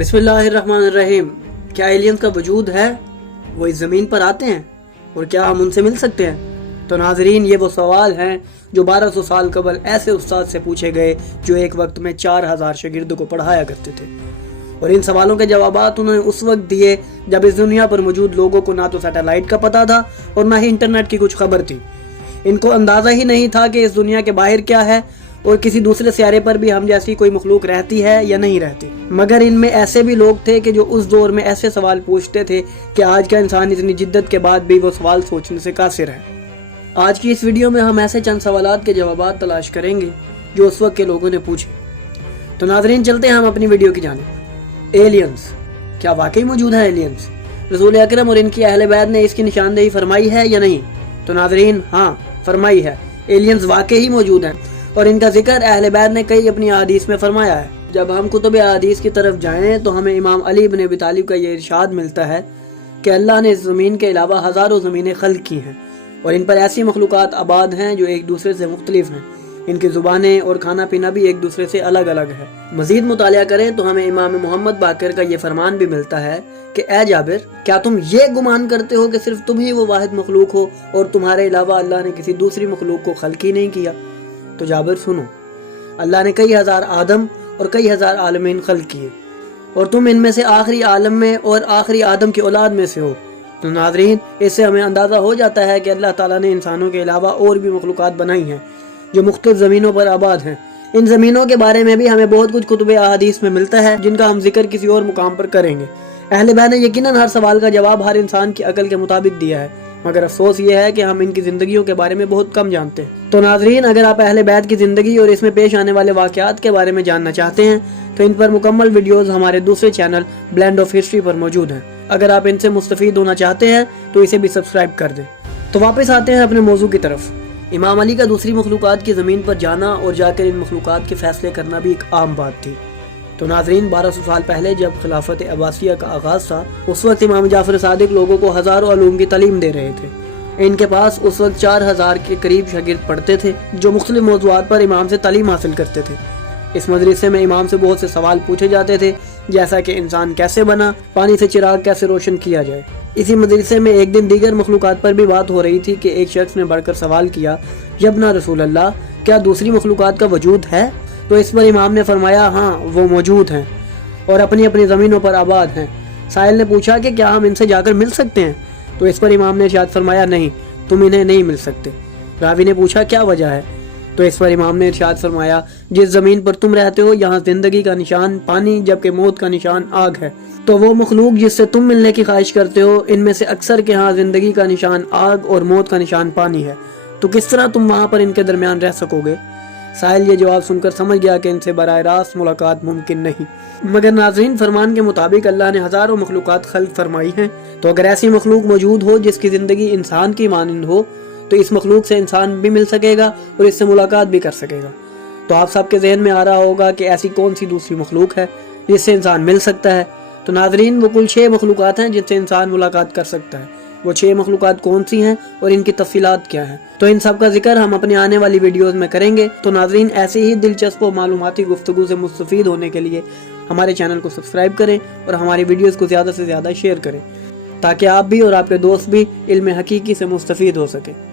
बिस्मिल्लाहिर्रहमानिर्रहीम। क्या एलियंस का वजूद है? वो इस ज़मीन पर आते हैं और क्या हम उनसे मिल सकते हैं? तो नाजरीन, ये वो सवाल हैं जो 1200 साल कबल ऐसे उस्ताद से पूछे गए जो एक वक्त में 4000 शागिर्दों को पढ़ाया करते थे, और इन सवालों के जवाबात उन्होंने उस वक्त दिए जब इस दुनिया पर मौजूद लोगों को ना तो सैटेलाइट का पता था और ना ही इंटरनेट की कुछ खबर थी। इनको अंदाज़ा ही नहीं था कि इस दुनिया के बाहर क्या है और किसी दूसरे सियारे पर भी हम जैसी कोई मखलूक रहती है या नहीं रहती। मगर इनमें ऐसे भी लोग थे कि जो उस दौर में ऐसे सवाल पूछते थे कि आज का इंसान इतनी जिद्दत के बाद भी वो सवाल सोचने से कासिर है। आज की इस वीडियो में हम ऐसे चंद सवालात के जवाब तलाश करेंगे जो उस वक्त के लोगों ने पूछे। तो नाजरीन, चलते हैं हम अपनी वीडियो की जानिब। एलियंस, क्या वाकई मौजूद है एलियंस? रसूल अकरम और इनकी अहले बैत ने इसकी निशानदेही फरमाई है या नहीं? तो नाजरीन, हाँ, फरमाई है। एलियंस वाकई ही मौजूद हैं और इनका जिक्र अहले बैत ने कई अपनी अहादीस में फरमाया है। जब हम कुतुब अहादीस की तरफ जाएं तो हमें इमाम अली इब्न अबी तालिब का ये इरशाद मिलता है कि अल्लाह ने इस ज़मीन के अलावा हज़ारों ज़मीनें खल्क़ की हैं और इन पर ऐसी मखलूक़ात आबाद हैं जो एक दूसरे से मुख्तलिफ हैं। इनकी ज़ुबानें और खाना पीना भी एक दूसरे से अलग अलग है। मज़ीद मुतालिया करें तो हमें इमाम मोहम्मद बाक़िर का ये फरमान भी मिलता है कि ए जाबिर, क्या तुम ये गुमान करते हो कि सिर्फ तुम ही वो वाहिद मखलूक हो और तुम्हारे अलावा अल्लाह ने किसी दूसरी मखलूक को खल्क़ ही नहीं किया? तो जाबिर सुनो, अल्लाह ने कई हज़ार आदम और कई हज़ार आलमीन खल्क़ किए और तुम इनमें से आखिरी आलम में और आखिरी आदम की औलाद में से हो। तो नाज़रीन, इससे हमें अंदाज़ा हो जाता है कि अल्लाह ताला ने इंसानों के अलावा और भी मखलूक़ात बनाई हैं जो मुख्तलिफ ज़मीनों पर आबाद हैं। इन ज़मीनों के बारे में भी हमें बहुत कुछ कुतुब अहादीस में मिलता है जिनका हम जिक्र किसी और मुकाम पर करेंगे। अहले बैत ने यकीनन हर सवाल का जवाब हर इंसान की अकल के मुताबिक दिया है, मगर अफसोस ये है कि हम इनकी ज़िंदगियों के बारे में बहुत कम जानते हैं। तो नाजरीन, अगर आप अहले बैत की ज़िंदगी और इसमें पेश आने वाले वाक़यात के बारे में जानना चाहते हैं तो इन पर मुकम्मल वीडियोज़ हमारे दूसरे चैनल ब्लेंड ऑफ हिस्ट्री पर मौजूद हैं। अगर आप इनसे मुस्तफ़ीद होना चाहते हैं तो इसे भी सब्सक्राइब कर दें। तो वापस आते हैं अपने मौजू की तरफ। इमाम अली का दूसरी मखलूक़ात की ज़मीन पर जाना और जाकर इन मखलूक़ात के फ़ैसले करना भी एक आम बात थी। तो नाजरीन, 1200 साल पहले जब खिलाफत अब्बासिया का आगाज़ था, उस वक्त इमाम जाफ़र सादिक लोगों को हज़ारों उलूम की तालीम दे रहे थे। इनके पास उस वक्त 4000 के करीब शागिर्द पढ़ते थे जो मुख्तलिफ मौज़ूआत पर इमाम से तालीम हासिल करते थे। इस मदरसे में इमाम से बहुत से सवाल पूछे जाते थे, जैसा कि इंसान कैसे बना, पानी से चिराग कैसे रोशन किया जाए। इसी मदरसे में एक दिन दीगर मखलूक़ात पर भी बात हो रही थी कि एक शख्स ने बढ़कर सवाल किया, यब्ना रसूल अल्लाह, क्या दूसरी मखलूक़ात का वजूद है? तो इस पर इमाम ने फरमाया, हाँ, वो मौजूद हैं और अपनी अपनी ज़मीनों पर आबाद हैं। साइल ने पूछा कि क्या हम इनसे जाकर मिल सकते हैं? तो इस पर इमाम ने इरशाद फरमाया, नहीं, तुम इन्हें नहीं मिल सकते। रावी ने पूछा, क्या वजह है? तो इस पर इमाम ने इरशाद फरमाया, जिस ज़मीन पर तुम रहते हो यहाँ ज़िंदगी का निशान पानी जबकि मौत का निशान आग है। तो वो मखलूक जिससे तुम मिलने की ख्वाहिश करते हो, इनमें से अक्सर के यहाँ ज़िंदगी का निशान आग और मौत का निशान पानी है। तो किस तरह तुम वहाँ पर इनके दरमियान रह सकोगे? साहिल ये जवाब सुनकर समझ गया कि इनसे बराह रास्त मुलाकात मुमकिन नहीं। मगर नाज़रीन, फरमान के मुताबिक अल्लाह ने हज़ारों मखलूक़ात खल्क़ फरमाई हैं। तो अगर ऐसी मखलूक मौजूद हो जिसकी ज़िंदगी इंसान की मानंद हो तो इस मखलूक से इंसान भी मिल सकेगा और इससे मुलाकात भी कर सकेगा। तो आप सबके जहन में आ रहा होगा कि ऐसी कौन सी दूसरी मखलूक है जिससे इंसान मिल सकता है? तो नाजरीन, वो कुल 6 मखलूक़ात हैं जिनसे इंसान मुलाकात कर सकता है। वो 6 मखलूक़ात कौन सी हैं और इनकी तफसीलात क्या हैं, तो इन सब का जिक्र हम अपने आने वाली वीडियोज़ में करेंगे। तो नाजरीन, ऐसे ही दिलचस्प और मालूमाती गुफ्तगू से मुस्तफ़ीद होने के लिए हमारे चैनल को सब्सक्राइब करें और हमारी वीडियोज़ को ज़्यादा से ज़्यादा शेयर करें ताकि आप भी और आपके दोस्त भी इल्म हकीकी से मुस्तफ़ीद हो सके।